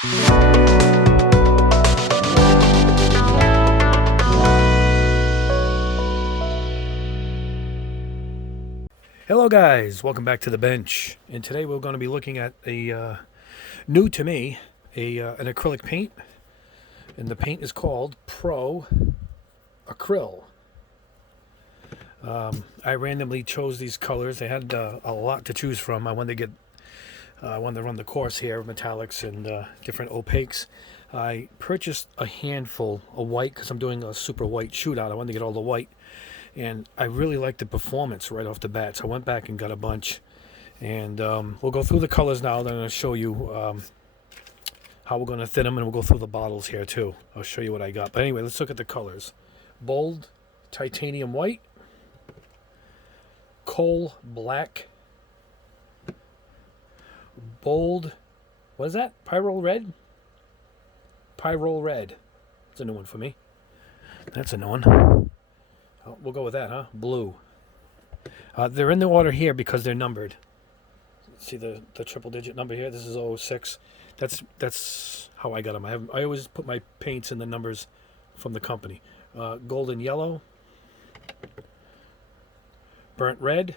Hello guys, welcome back to the bench, and today we're going to be looking at a new to me an acrylic paint, and the paint is called Pro Acryl. I randomly chose these colors. They had a lot to choose from. I wanted to run the course here of metallics and different opaques. I purchased a handful of white because I'm doing a super white shootout. I wanted to get all the white. And I really like the performance right off the bat. So I went back and got a bunch. And we'll go through the colors now. Then I'm going to show you how we're going to thin them. And we'll go through the bottles here too. I'll show you what I got. But anyway, let's look at the colors. Bold titanium white. Coal black. Bold, what is that? Pyrrole red? Pyrrole red. That's a new one for me. That's a new one. We'll go with that, huh? Blue. They're in the order here because they're numbered. See the triple digit number here? This is 06. That's how I got them. I always put my paints in the numbers from the company. Golden yellow. Burnt red.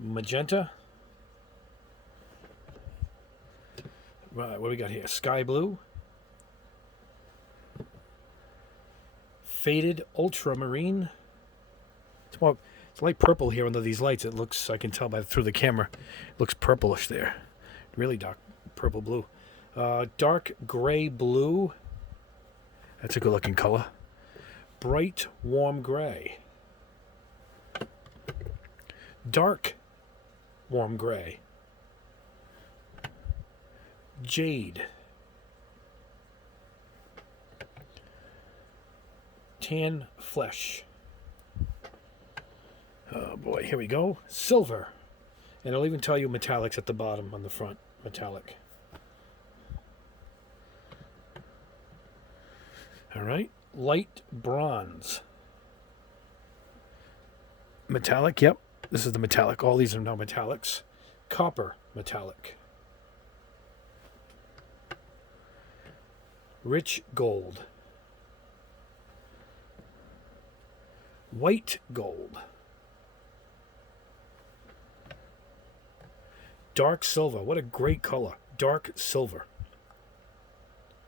Magenta. Right, what do we got here? Sky blue. Faded ultramarine. It's light purple here under these lights. It looks, I can tell through the camera, it looks purplish there. Really dark purple blue. Dark gray blue. That's a good looking color. Bright warm gray. Dark warm gray. Jade. Tan flesh. Oh boy, here we go. Silver. And I'll even tell you metallics at the bottom on the front. Metallic. Alright. Light bronze. Metallic, yep. This is the metallic. All these are now metallics. Copper metallic. Rich gold. White gold. Dark silver. What a great color. Dark silver.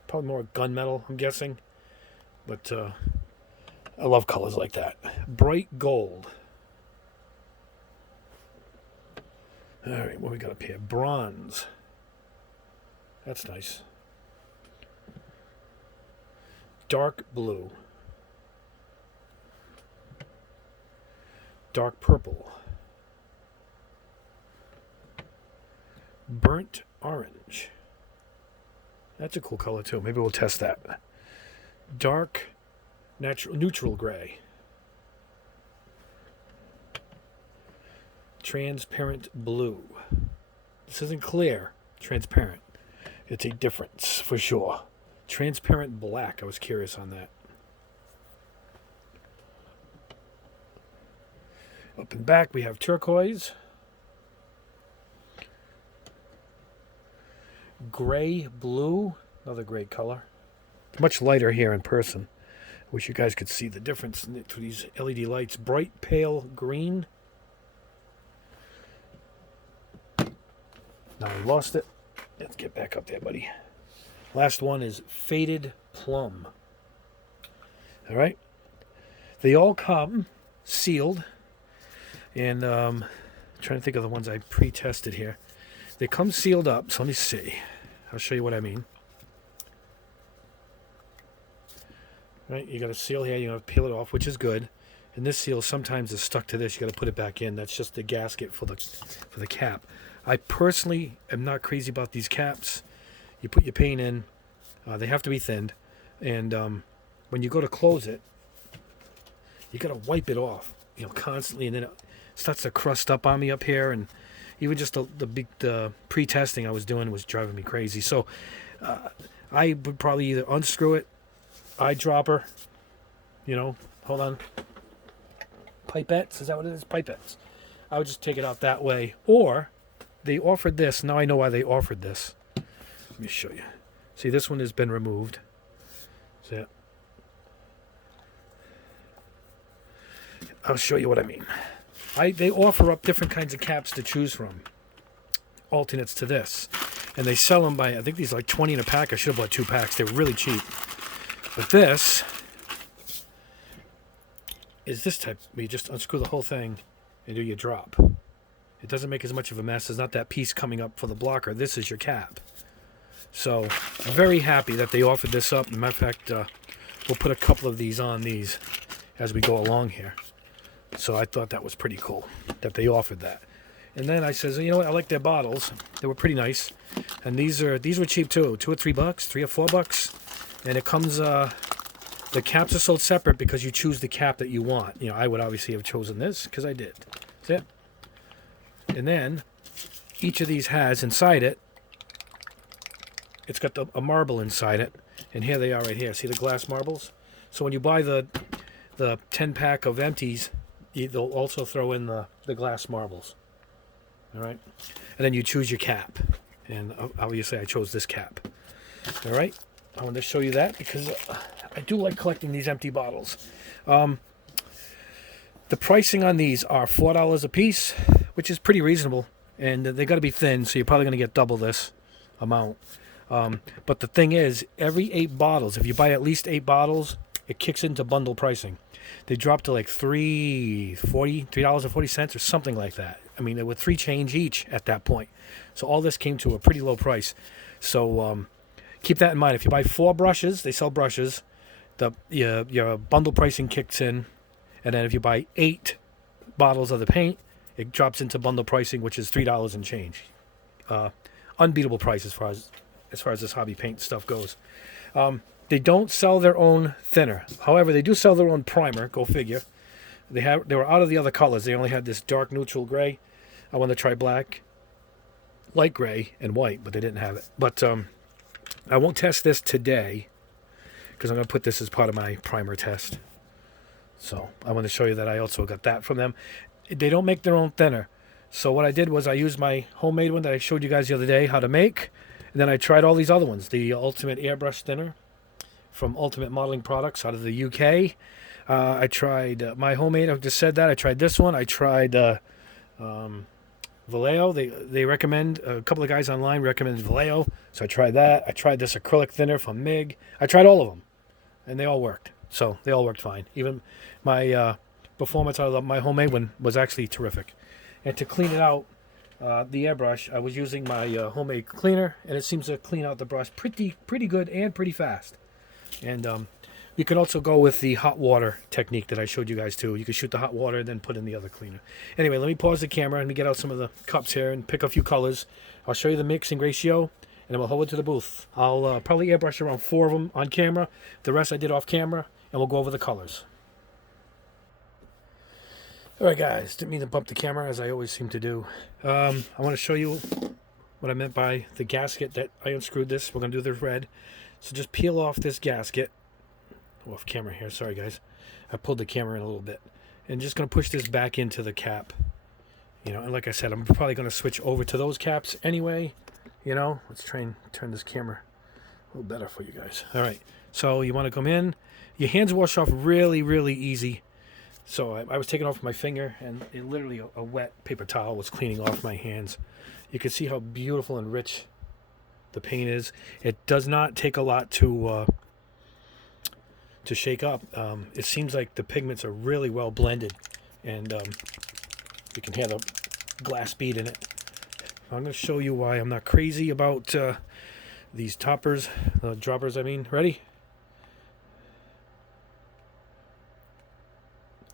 Probably more gunmetal, I'm guessing. But I love colors like that. Bright gold. All right, what we got up here? Bronze. That's nice. Dark blue. Dark purple. Burnt orange. That's a cool color too. Maybe we'll test that. Dark neutral gray. Transparent blue. This isn't clear. Transparent. It's a difference for sure. Transparent black. I was curious on that. Up and back we have turquoise. Gray blue. Another great color. Much lighter here in person. Wish you guys could see the difference through these LED lights. Bright pale green. Now we lost it. Let's get back up there, buddy. Last one is faded plum. All right. They all come sealed. And trying to think of the ones I pre-tested here. They come sealed up. So let me see. I'll show you what I mean. Right, you got a seal here. You got to peel it off, which is good. And this seal sometimes is stuck to this. You got to put it back in. That's just the gasket for the cap. I personally am not crazy about these caps. You put your paint in. They have to be thinned. And when you go to close it, you got to wipe it off, constantly. And then it starts to crust up on me up here. And even just the pre-testing I was doing was driving me crazy. So I would probably either unscrew it, eyedropper, hold on, pipettes, is that what it is? Pipettes. I would just take it out that way, or they offered this. Now I know why they offered this. Let me show you. See, this one has been removed. See it? I'll show you what I mean. They offer up different kinds of caps to choose from, alternates to this, and they sell them by, I think these are like 20 in a pack. I should have bought 2 packs. They were really cheap. But this is this type where you just unscrew the whole thing and do your drop. It doesn't make as much of a mess. There's not that piece coming up for the blocker. This is your cap. So I'm very happy that they offered this up. As a matter of fact, we'll put a couple of these on these as we go along here. So I thought that was pretty cool that they offered that. And then I says, you know what? I like their bottles. They were pretty nice. And these were cheap too. $2 or $3, $3 or $4. And it comes, the caps are sold separate because you choose the cap that you want. You know, I would obviously have chosen this because I did. That's it. And then each of these has inside it, it's got a marble inside it. And here they are right here. See the glass marbles? So when you buy the 10 pack of empties, they'll also throw in the glass marbles. All right. And then you choose your cap. And obviously I chose this cap. All right. I wanted to show you that because I do like collecting these empty bottles. The pricing on these are $4 a piece, which is pretty reasonable. And they got to be thin, so you're probably going to get double this amount. But the thing is, every 8 bottles, if you buy at least 8 bottles, it kicks into bundle pricing. They dropped to like $3.40 or something like that. I mean, they were $3 change each at that point. So all this came to a pretty low price. Keep that in mind. If you buy 4 brushes, they sell brushes, your bundle pricing kicks in. And then if you buy 8 bottles of the paint, it drops into bundle pricing, which is $3 and change. Unbeatable price as far as this hobby paint stuff goes. They don't sell their own thinner. However, they do sell their own primer. Go figure. They were out of the other colors. They only had this dark neutral gray. I wanted to try black, light gray, and white, but they didn't have it. But I won't test this today because I'm going to put this as part of my primer test. So I want to show you that I also got that from them. They don't make their own thinner. So what I did was I used my homemade one that I showed you guys the other day how to make. And then I tried all these other ones. The Ultimate Airbrush Thinner from Ultimate Modeling Products out of the UK. I tried my homemade. I just said that. I tried this one. I tried Vallejo. They recommend, a couple of guys online recommended Vallejo. So I tried that. I tried this acrylic thinner from MIG. I tried all of them. And they all worked. So they all worked fine. Even my performance out of my homemade one was actually terrific. And to clean it out, the airbrush, I was using my homemade cleaner, and it seems to clean out the brush pretty good and pretty fast. And you can also go with the hot water technique that I showed you guys too. You can shoot the hot water and then put in the other cleaner. Anyway, let me pause the camera and let me get out some of the cups here and pick a few colors. I'll show you the mixing ratio, and then we'll hold it to the booth. I'll probably airbrush around 4 of them on camera. The rest I did off camera, and we'll go over the colors. Alright guys, didn't mean to bump the camera as I always seem to do. I want to show you what I meant by the gasket that I unscrewed this. We're going to do the red. So just peel off this gasket. Off camera here, sorry guys. I pulled the camera in a little bit. And just going to push this back into the cap. You know, and like I said, I'm probably going to switch over to those caps anyway. You know, let's try and turn this camera a little better for you guys. Alright, so you want to come in. Your hands wash off really, really easy. So I was taking off my finger, and it literally a wet paper towel was cleaning off my hands. You can see how beautiful and rich the paint is. It does not take a lot to shake up. It seems like the pigments are really well blended, and you can hear the glass bead in it. I'm going to show you why I'm not crazy about these droppers. I mean, ready?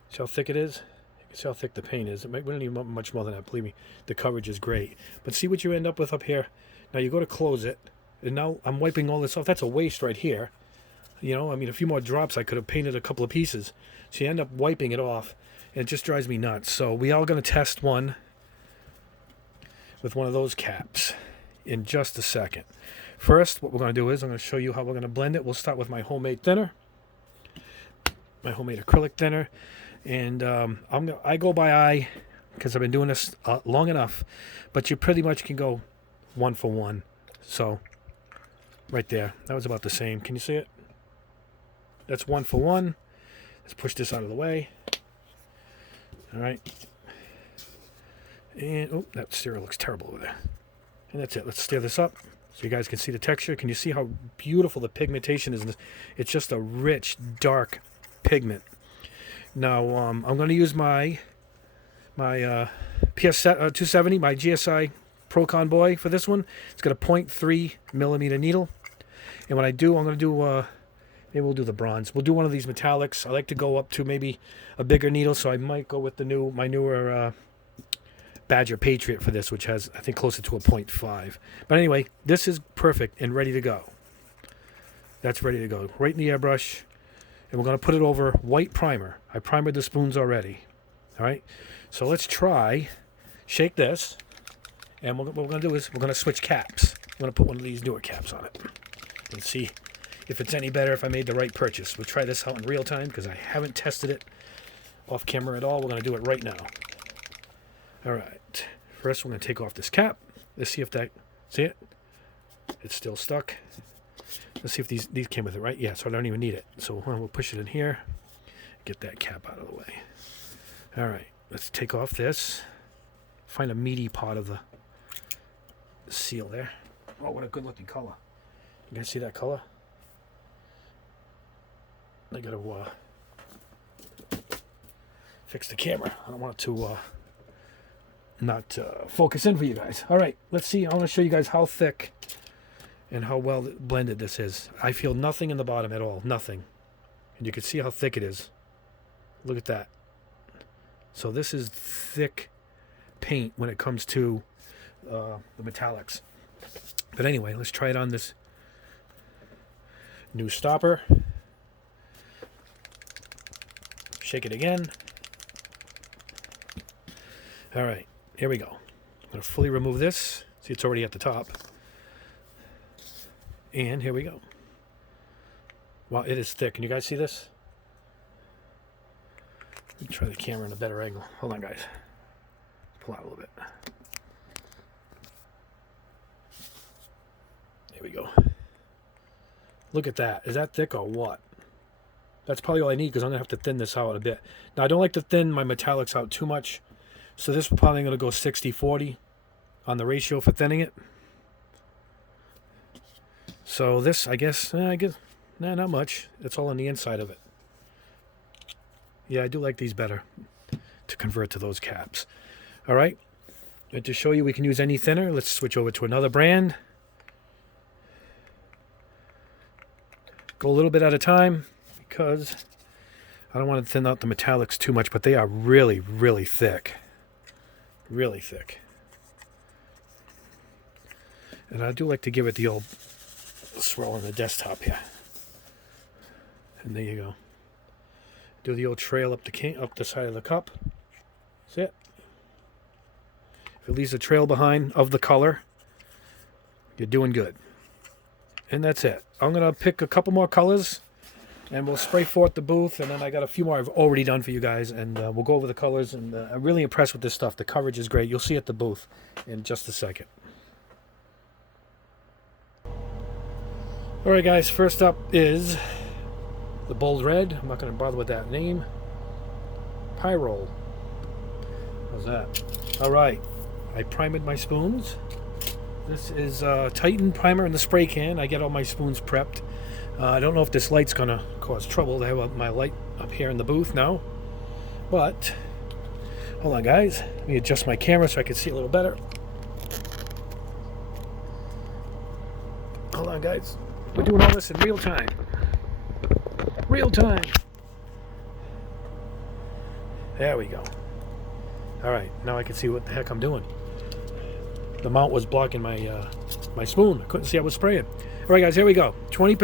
See how thick it is? You can see how thick the paint is. We don't need much more than that, believe me. The coverage is great. But see what you end up with up here. Now you go to close it, and now I'm wiping all this off. That's a waste right here. You know, I mean, a few more drops, I could have painted a couple of pieces. So you end up wiping it off, and it just drives me nuts. So we are going to test one with one of those caps in just a second. First, what we're going to do is I'm going to show you how we're going to blend it. We'll start with my homemade thinner, my homemade acrylic thinner. And I go by eye because I've been doing this long enough, but you pretty much can go 1 for 1. So right there, that was about the same. Can you see it? That's 1 for 1. Let's push this out of the way. All right. And, oh, that stereo looks terrible over there. And that's it. Let's stir this up so you guys can see the texture. Can you see how beautiful the pigmentation is in this? It's just a rich, dark pigment. Now, I'm going to use my PS 270, my GSI Pro Boy for this one. It's got a 0.3 millimeter needle. And what I do, I'm going to do, maybe we'll do the bronze. We'll do one of these metallics. I like to go up to maybe a bigger needle, so I might go with my newer Badger Patriot for this, which has, I think, closer to a 0.5. But anyway, this is perfect and ready to go. That's ready to go. Right in the airbrush. And we're going to put it over white primer. I primered the spoons already. All right? So let's try, shake this. And what we're going to do is we're going to switch caps. I'm going to put one of these newer caps on it. And see if it's any better, if I made the right purchase. We'll try this out in real time because I haven't tested it off camera at all. We're going to do it right now. All right, first we're going to take off this cap. Let's see if that, see it? It's still stuck. Let's see if these came with it, right? Yeah, so I don't even need it. So we'll push it in here, get that cap out of the way. All right, let's take off this. Find a meaty part of the seal there. Oh, what a good looking color. You guys see that color? I got to fix the camera. I don't want it to not focus in for you guys. All right, let's see. I want to show you guys how thick and how well blended this is. I feel nothing in the bottom at all, nothing. And you can see how thick it is. Look at that. So this is thick paint when it comes to the metallics. But anyway, let's try it on this new stopper. Shake it again. All right. Here we go. I'm going to fully remove this. See, it's already at the top. And here we go. Wow, it is thick. Can you guys see this? Let me try the camera in a better angle. Hold on, guys. Pull out a little bit. There we go. Look at that. Is that thick or what? That's probably all I need because I'm going to have to thin this out a bit. Now, I don't like to thin my metallics out too much. So this is probably going to go 60-40 on the ratio for thinning it. So this, I guess, not much. It's all on the inside of it. Yeah, I do like these better to convert to those caps. All right. And to show you we can use any thinner, let's switch over to another brand. Go a little bit at a time because I don't want to thin out the metallics too much, but they are really, really thick. Really thick. And I do like to give it the old swirl on the desktop here. And there you go. Do the old trail up the side of the cup. That's it. If it leaves a trail behind of the color, you're doing good. And that's it. I'm going to pick a couple more colors and we'll spray forth the booth, and then I got a few more I've already done for you guys, and we'll go over the colors. And I'm really impressed with this stuff. The coverage is great. You'll see at the booth in just a second. All right, guys. First up is the bold red. I'm not going to bother with that name. Pyrol. How's that? All right. I primed my spoons. This is Titan primer in the spray can. I get all my spoons prepped. I don't know if this light's going to cause trouble. I have my light up here in the booth now. But, hold on, guys. Let me adjust my camera so I can see a little better. Hold on, guys. We're doing all this in real time. Real time. There we go. All right, now I can see what the heck I'm doing. The mount was blocking my my spoon. I couldn't see I was spraying. All right, guys, here we go. 20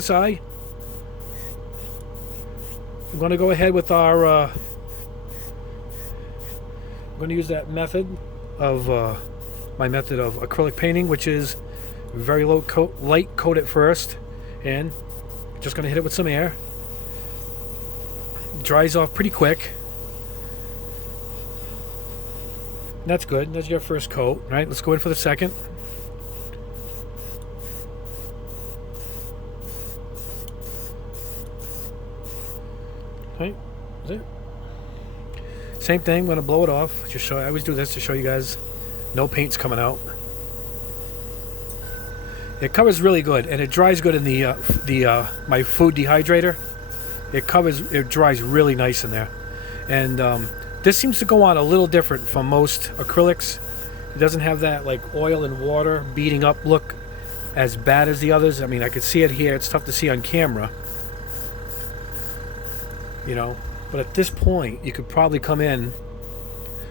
psi. I'm going to go ahead with our. I'm going to use that method of my method of acrylic painting, which is very light coat at first, and just going to hit it with some air. Dries off pretty quick. That's good. That's your first coat, right? Let's go in for the second. Right, that's it. Same thing. I'm gonna blow it off. Just show. I always do this to show you guys no paint's coming out. It covers really good, and it dries good in the my food dehydrator. It dries really nice in there, and this seems to go on a little different from most acrylics. It doesn't have that like oil and water beating up look as bad as the others. I mean, I could see it here. It's tough to see on camera, you know. But at this point, you could probably come in.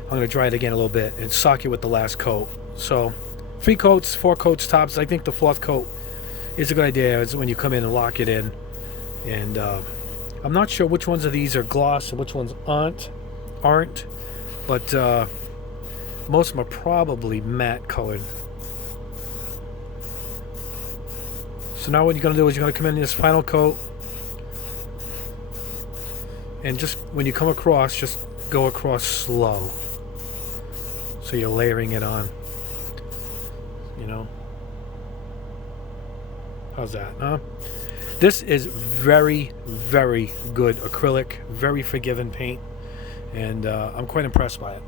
I'm going to dry it again a little bit and sock it with the last coat. So 3 coats, 4 coats tops. I think the 4th coat is a good idea. Is when you come in and lock it in. And I'm not sure which ones of these are gloss and which ones aren't. But most of them are probably matte colored. So now what you're going to do is you're going to come in this final coat. And just when you come across, just go across slow. So you're layering it on. You know? How's that, huh? This is very, very good acrylic. Very forgiving paint. And I'm quite impressed by it.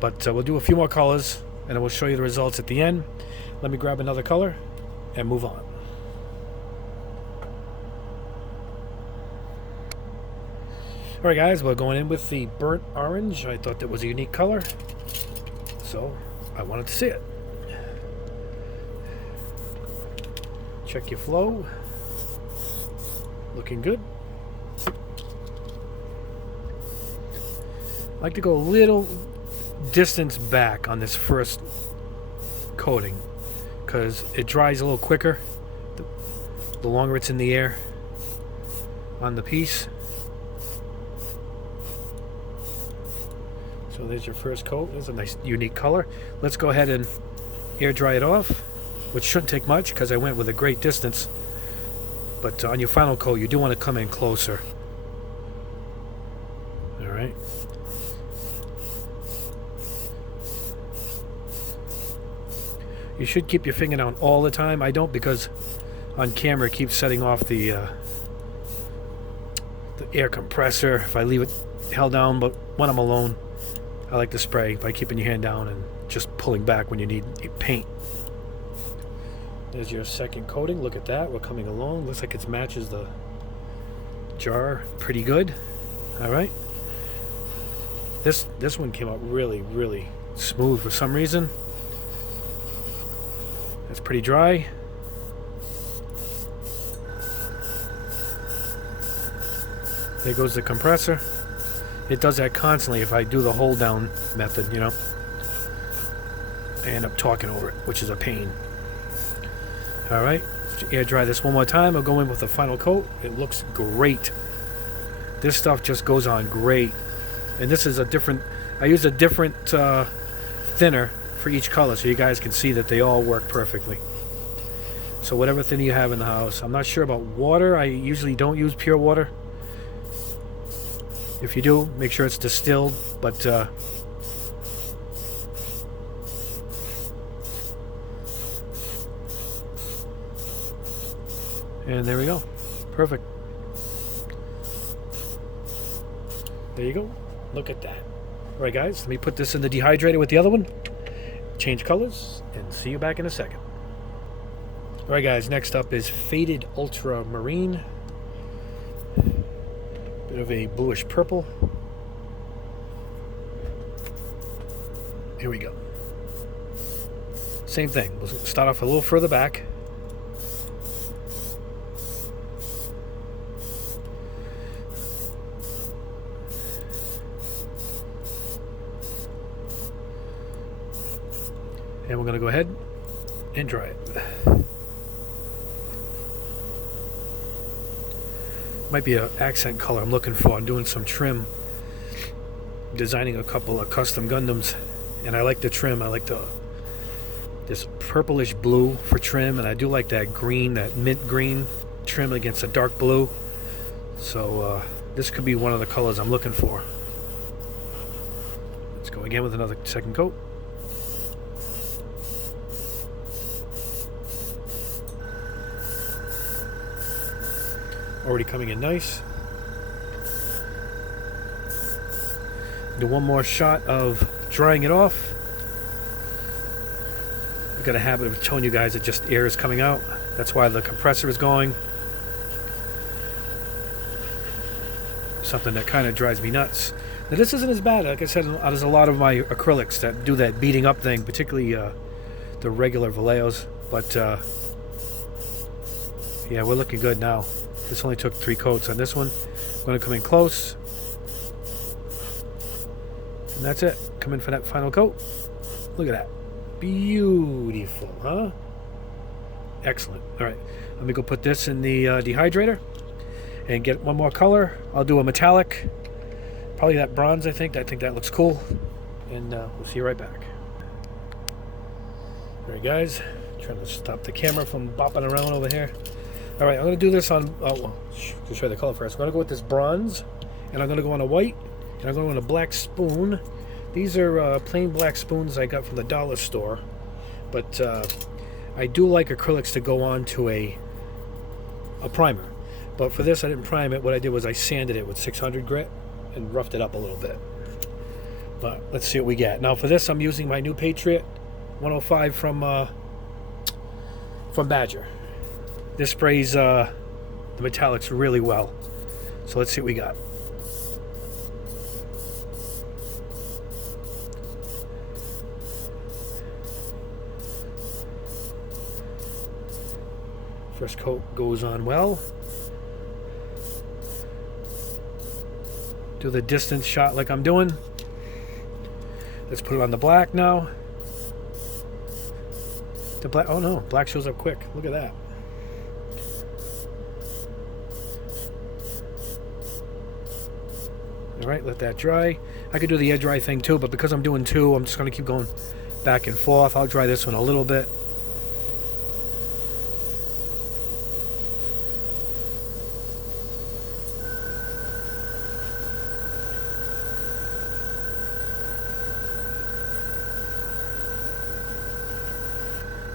But we'll do a few more colors, and I will show you the results at the end. Let me grab another color and move on. Alright guys, we're going in with the burnt orange. I thought that was a unique color, so I wanted to see it. Check your flow. Looking good. I like to go a little distance back on this first coating because it dries a little quicker the longer it's in the air on the piece. So there's your first coat. There's a nice unique color. Let's go ahead and air dry it off, which shouldn't take much because I went with a great distance. But on your final coat, you do want to come in closer. All right. You should keep your finger down all the time. I don't, because on camera it keeps setting off the air compressor if I leave it held down. But when I'm alone, I like to spray by keeping your hand down and just pulling back when you need paint. There's your second coating. Look at that. We're coming along. Looks like it matches the jar pretty good. All right. This one came out really, really smooth for some reason. That's pretty dry. There goes the compressor. It does that constantly if I do the hold down method, you know. I end up talking over it, which is a pain. Alright, air dry this one more time. I'll go in with the final coat. It looks great. This stuff just goes on great. And this is a different, I use a different thinner for each color so you guys can see that they all work perfectly. So whatever thinner you have in the house. I'm not sure about water. I usually don't use pure water. If you do, make sure it's distilled, but and there we go. Perfect. There you go. Look at that. All right, guys, let me put this in the dehydrator with the other one. Change colors, and see you back in a second. All right, guys, next up is Faded Ultramarine. Bit of a bluish purple. Here we go. Same thing. We'll start off a little further back. And we're going to go ahead and dry it. Might be an accent color I'm looking for. I'm doing some trim, designing a couple of custom Gundams, and I like the trim. I like this purplish blue for trim, and I do like that green, that mint green trim against a dark blue. So this could be one of the colors I'm looking for. Let's go again with another second coat. Already coming in nice. Do one more shot of drying it off. I've got a habit of showing you guys that just air is coming out. That's why the compressor is going. Something that kind of drives me nuts. Now this isn't as bad. Like I said, there's a lot of my acrylics that do that beating up thing, particularly the regular Valleos. But yeah, we're looking good now. This only took 3 coats on this one. I'm going to come in close. And that's it. Come in for that final coat. Look at that. Beautiful, huh? Excellent. All right, let me go put this in the dehydrator and get one more color. I'll do a metallic, probably that bronze. I think that looks cool, and we'll see you right back. All right, guys, trying to stop the camera from bopping around over here. All right, I'm gonna do this on. Well, to show you the color first. I'm gonna go with this bronze, and I'm gonna go on a white, and I'm going on a black spoon. These are plain black spoons I got from the dollar store, but I do like acrylics to go on to a primer. But for this, I didn't prime it. What I did was I sanded it with 600 grit and roughed it up a little bit. But let's see what we get. Now for this, I'm using my new Patriot 105 from Badger. This sprays the metallics really well. So let's see what we got. First coat goes on well. Do the distance shot like I'm doing. Let's put it on the black now. The black, oh no, black shows up quick. Look at that. All right, let that dry. I could do the air dry thing too, but because I'm doing 2, I'm just going to keep going back and forth. I'll dry this one a little bit.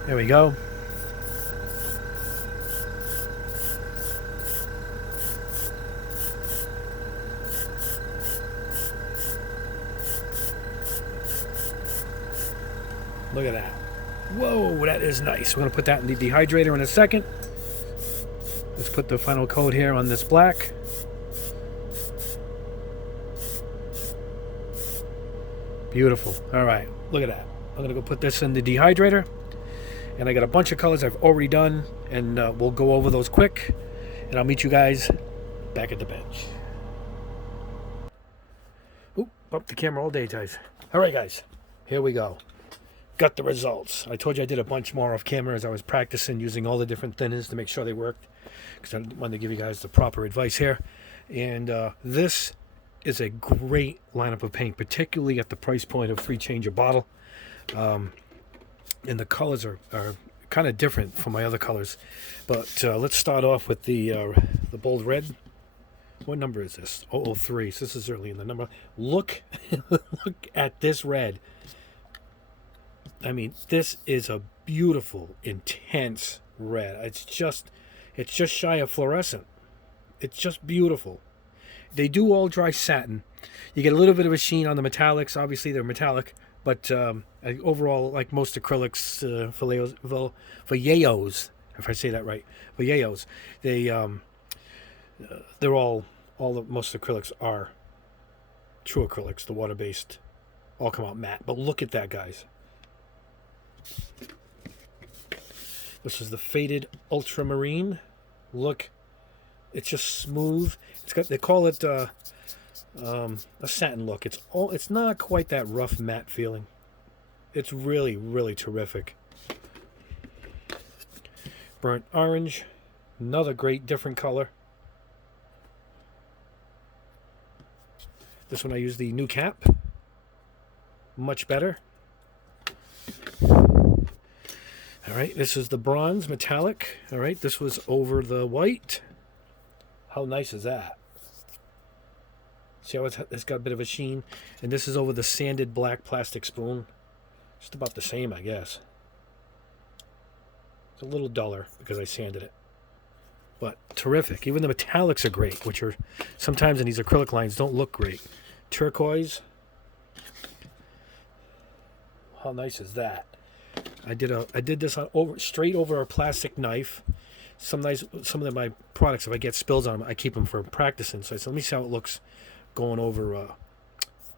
There we go. Look at that. Whoa, that is nice. We're going to put that in the dehydrator in a second. Let's put the final coat here on this black. Beautiful. All right, look at that. I'm going to go put this in the dehydrator. And I got a bunch of colors I've already done, and we'll go over those quick, and I'll meet you guys back at the bench. Oop, bumped the camera all day, guys. All right, guys, here we go. Got the results. I told you I did a bunch more off camera as I was practicing using all the different thinners to make sure they worked, because I wanted to give you guys the proper advice here. And this is a great lineup of paint, particularly at the price point of free change a bottle. And the colors are kind of different from my other colors. But let's start off with the bold red. What number is this? 003. So this is early in the number. Look, look at this red. I mean, this is a beautiful, intense red. It's just shy of fluorescent. It's just beautiful. They do all dry satin. You get a little bit of a sheen on the metallics. Obviously, they're metallic. But overall, like most acrylics, Valleos, if I say that right, Valleos, they're most acrylics are true acrylics, the water-based, all come out matte. But look at that, guys. This is the faded Ultramarine. Look, it's just smooth. It's got, they call it a satin look. It's not quite that rough matte feeling. It's really, really terrific. Burnt orange, another great different color. This one I use the new cap. Much better. All right, this is the bronze metallic. All right, this was over the white. How nice is that? See how it's got a bit of a sheen? And this is over the sanded black plastic spoon. Just about the same, I guess. It's a little duller because I sanded it. But terrific. Even the metallics are great, which are sometimes in these acrylic lines don't look great. Turquoise. How nice is that? I did this on straight over a plastic knife. Some of my products, if I get spills on them, I keep them for practicing. So I said, let me see how it looks going over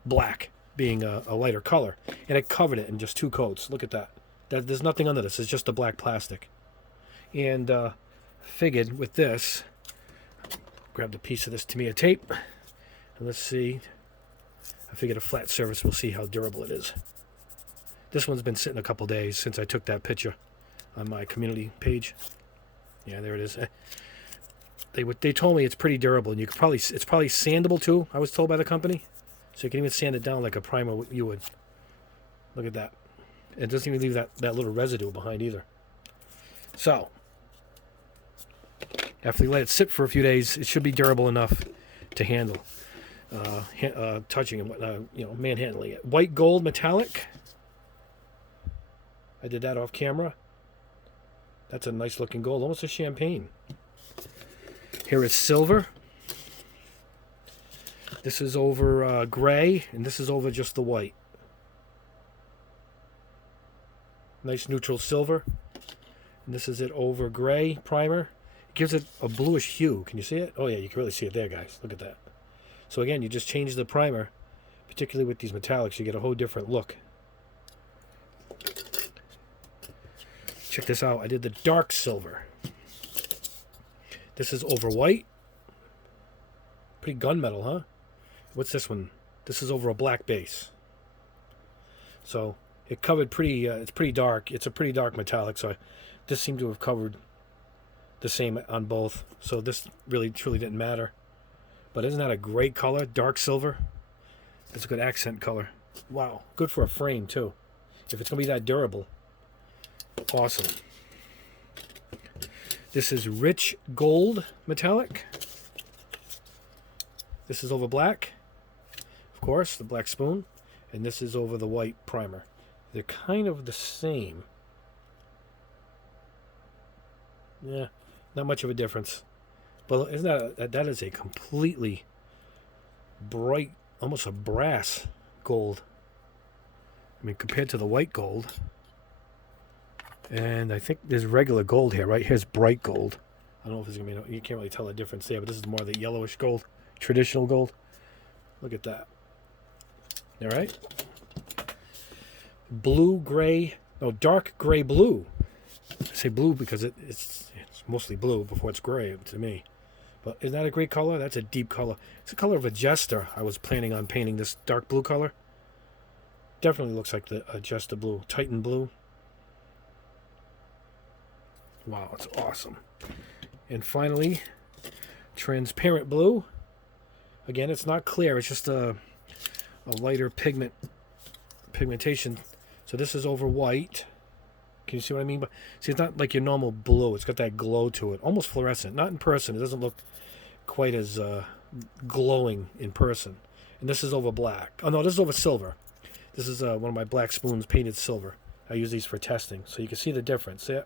black, being a lighter color. And I covered it in just 2 coats. Look at that. There's nothing under this. It's just a black plastic. And figured with this, grabbed a piece of this Tamiya tape. And let's see. I figured a flat surface, we'll see how durable it is. This one's been sitting a couple days since I took that picture on my community page. Yeah, there it is. They told me it's pretty durable, and it's probably sandable too. I was told by the company, so you can even sand it down like a primer you would. Look at that. It doesn't even leave that little residue behind either. So after you let it sit for a few days, it should be durable enough to handle touching and manhandling it. White gold metallic. I did that off camera. That's a nice looking gold, almost a champagne. Here is silver. This is over gray, and this is over just the white. Nice neutral silver. And this is it over gray primer. It gives it a bluish hue. Can you see it? Oh yeah, you can really see it there, guys. Look at that. So again, you just change the primer, particularly with these metallics, you get a whole different look. Check this out. I did the dark silver. This is over white. Pretty gunmetal, huh? What's this one? This is over a black base. So it covered pretty. It's pretty dark. It's a pretty dark metallic. So this seemed to have covered the same on both. So this really truly didn't matter. But isn't that a great color? Dark silver. It's a good accent color. Wow, good for a frame too. If it's gonna be that durable. Awesome. This is rich gold metallic. This is over black, of course, the black spoon. And this is over the white primer. They're kind of the same. Yeah, not much of a difference. But isn't that is a completely bright, almost a brass gold. I mean, compared to the white gold. And I think there's regular gold here, right? Here's bright gold. I don't know if it's going to be, you can't really tell the difference there, but this is more the yellowish gold, traditional gold. Look at that. All right. Blue, gray, no, dark gray blue. I say blue because it's mostly blue before it's gray to me. But isn't that a great color? That's a deep color. It's the color of a jester. I was planning on painting this dark blue color. Definitely looks like the jester blue, Titan blue. Wow, it's awesome. And finally, transparent blue. Again, it's not clear. It's just a lighter pigmentation. So this is over white. Can you see what I mean? But see, it's not like your normal blue. It's got that glow to it, almost fluorescent. Not in person. It doesn't look quite as glowing in person. And this is over black. Oh no, this is over silver. This is one of my black spoons painted silver. I use these for testing, so you can see the difference. See it?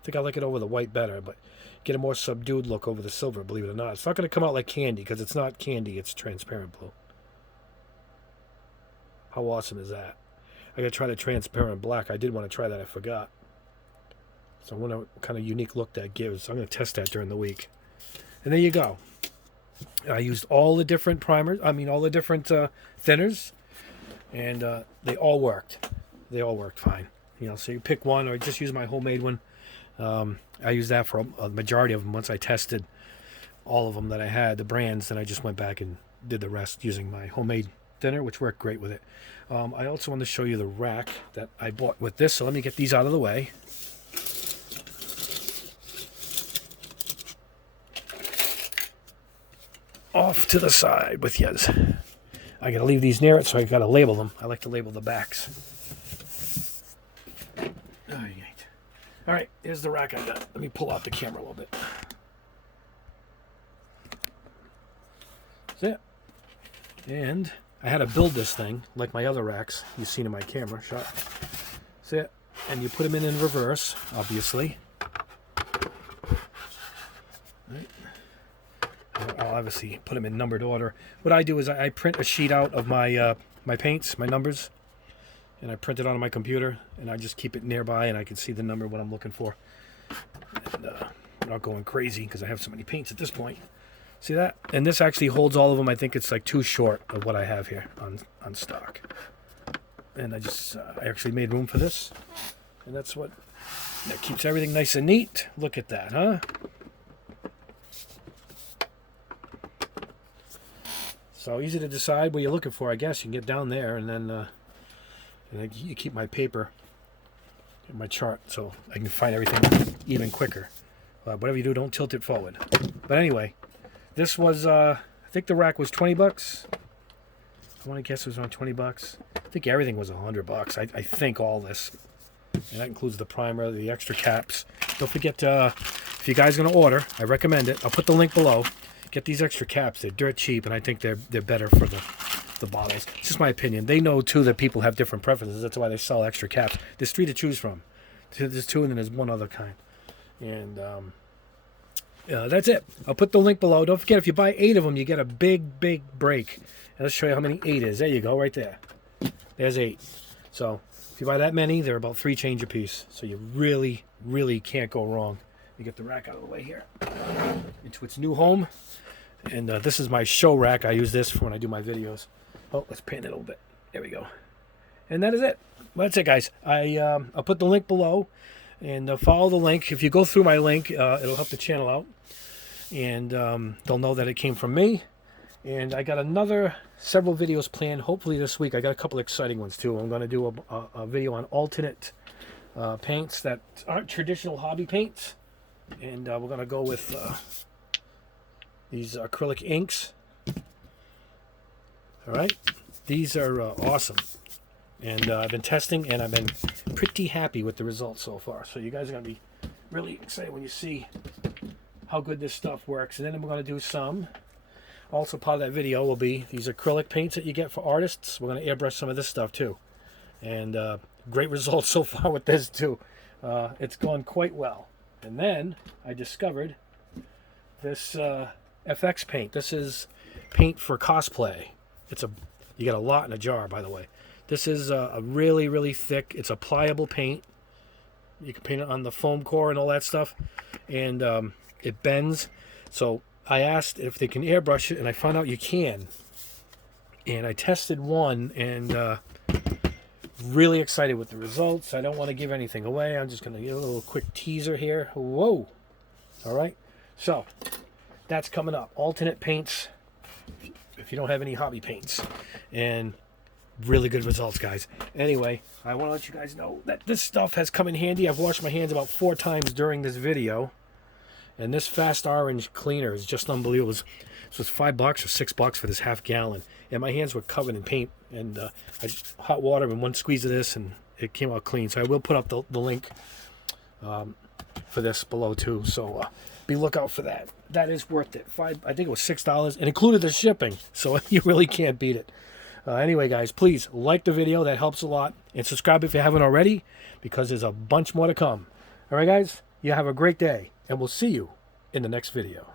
I think I like it over the white better, but get a more subdued look over the silver, believe it or not. It's not going to come out like candy, because it's not candy, it's transparent blue. How awesome is that? I got to try the transparent black. I did want to try that, I forgot. So I wonder what kind of unique look that gives. I'm going to test that during the week. And there you go. I used all the different primers, all the different thinners, and they all worked. They all worked fine. So you pick one, or just use my homemade one. I used that for a majority of them. Once I tested all of them that I had, the brands, then I just went back and did the rest using my homemade thinner, which worked great with it. I also want to show you the rack that I bought with this, so let me get these out of the way. Off to the side with yous. I gotta leave these near it, so I gotta label them. I like to label the backs. All right, here's the rack I got. Let me pull out the camera a little bit. That's it. And I had to build this thing like my other racks you've seen in my camera shot. That's it. And you put them in reverse, obviously. Right. I'll obviously put them in numbered order. What I do is I print a sheet out of my my paints, my numbers, and I print it on my computer, and I just keep it nearby, and I can see the number what I'm looking for. And I'm not going crazy because I have so many paints at this point. See that? And this actually holds all of them. I think it's like too short of what I have here on stock. And I actually made room for this, and that keeps everything nice and neat. Look at that, huh? So easy to decide what you're looking for, I guess. You can get down there, and then you keep my paper in my chart so I can find everything even quicker. Whatever you do, don't tilt it forward. But anyway, this was, I think the rack was 20 bucks. I want to guess it was around 20 bucks. I think everything was 100 bucks. I think all this. And that includes the primer, the extra caps. Don't forget, if you guys are going to order, I recommend it. I'll put the link below. Get these extra caps. They're dirt cheap, and I think they're better for the bottles. It's just my opinion. They know, too, that people have different preferences. That's why they sell extra caps. There's 3 to choose from. There's 2, and then there's 1 other kind. And that's it. I'll put the link below. Don't forget, if you buy 8 of them, you get a big, big break. And let's show you how many 8 is. There you go, right there. There's 8. So if you buy that many, they're about 3 change a piece. So you really, really can't go wrong. You get the rack out of the way here into its new home. And this is my show rack. I use this for when I do my videos. Oh, let's pan it a little bit. There we go. And that is it. Well, that's it, guys. I'll put the link below, and follow the link. If you go through my link, it'll help the channel out, and they'll know that it came from me. And I got several videos planned. Hopefully this week. I got a couple exciting ones too. I'm going to do a video on alternate paints that aren't traditional hobby paints, and we're going to go with these acrylic inks. All right, these are awesome, and I've been testing, and I've been pretty happy with the results so far. So you guys are going to be really excited when you see how good this stuff works. And then we're going to do some. Also, part of that video will be these acrylic paints that you get for artists. We're going to airbrush some of this stuff too, and great results so far with this too. It's gone quite well. And then I discovered this FX paint. This is paint for cosplay. You get a lot in a jar, by the way. This is a really, really thick. It's a pliable paint. You can paint it on the foam core and all that stuff, and it bends. So I asked if they can airbrush it, and I found out you can. And I tested one, and really excited with the results. I don't want to give anything away. I'm just going to give a little quick teaser here. Whoa! All right. So that's coming up. Alternate paints. If you don't have any hobby paints, and really good results, guys. Anyway, I want to let you guys know that this stuff has come in handy. I've washed my hands about 4 times during this video, and this Fast Orange cleaner is just unbelievable. This was $5 or $6 for this half gallon, and my hands were covered in paint, and I just hot water and 1 squeeze of this, and it came out clean. So I will put up the link for this below too, so be lookout for that. That is worth it. I think it was $6, and included the shipping, so you really can't beat it. Anyway, guys, please like the video. That helps a lot. And subscribe if you haven't already, because there's a bunch more to come. All right, guys, you have a great day, and we'll see you in the next video.